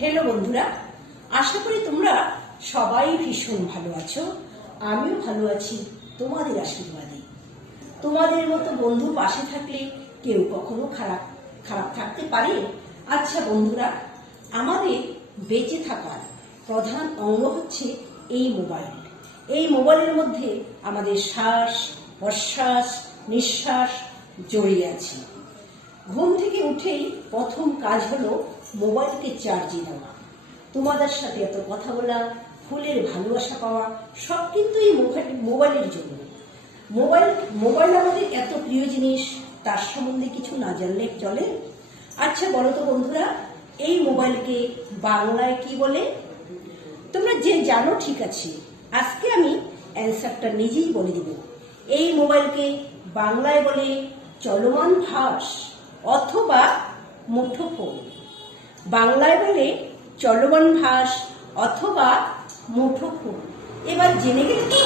Hello বন্ধুরা, আশা করি তোমরা সবাই ভীষণ ভালো আছো। আমিও ভালো আছি তোমাদের আশীর্বাদে। তোমাদের মতো বন্ধু পাশে থাকলে কেউ কখনো খারাপ থাকতে পারে? আচ্ছা বন্ধুরা, আমাদের বেঁচে থাকার প্রধান অঙ্গ হচ্ছে এই মোবাইল। এই মোবাইলের মধ্যে আমাদের শ্বাস প্রশ্বাস নিঃশ্বাস জড়িয়ে আছে। ঘুম থেকে উঠেই প্রথম কাজ হলো মোবাইলকে চার্জে দেওয়া। তোমাদের সাথে এত কথা বলা, ফুলের ভালোবাসা পাওয়া, সব কিন্তু এই মোবাইলের জন্য। মোবাইল আমাদের এত প্রিয় জিনিস, তার সম্বন্ধে কিছু না জানলে চলে? আচ্ছা বলো তো বন্ধুরা, এই মোবাইলকে বাংলায় কি বলে? তোমরা যে জানো ঠিক আছে, আজকে আমি অ্যান্সারটা নিজেই বলে দিব। এই মোবাইলকে বাংলায় বলে চলমান ফাঁস অথবা মুঠোফোন। বাংলায় বলে চলমান ভাস অথবা মুঠোফোন। এবার জেনে গেলে তো?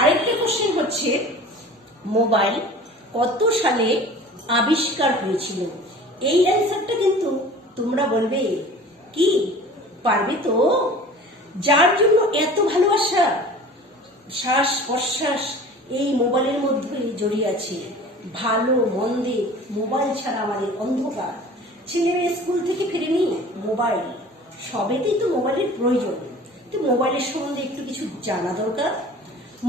আরেকটা কোশ্চেন হচ্ছে, মোবাইল কত সালে আবিষ্কার হয়েছিল? এই অ্যান্সারটা কিন্তু তোমরা বলবে। কি পারবে তো? যার জন্য এত ভালোবাসা, শ্বাস প্রশ্বাস এই মোবাইলের মধ্যে জড়িয়ে আছে। ভালো মন্দে মোবাইল ছাড়া আমাদের অন্ধকার। ছেলেরা স্কুল থেকে ফিরেনি, মোবাইল। সবেতেই তো মোবাইলের প্রয়োজন। তো মোবাইলের সম্বন্ধে একটু কিছু জানা দরকার।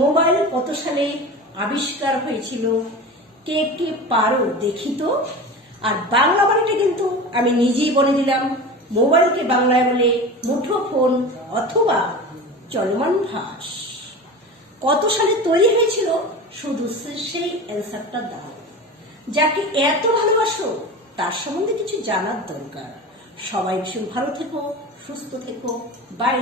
মোবাইল কত সালে আবিষ্কার হয়েছিল? কে কে পারো দেখি তো? আর বাংলা বাণীটা কিন্তু আমি নিজেই বলে দিলাম। মোবাইলকে বাংলায় বলে মুঠোফোন অথবা চলমান ভাস। কত সালে তৈরি হয়েছিল শুধু সেই অ্যান্সারটা দাও। যাকে এত ভালোবাসো তার সম্বন্ধে কিছু জানার দরকার। সবাই ভীষণ ভালো থেকো, সুস্থ থেকো। বাই।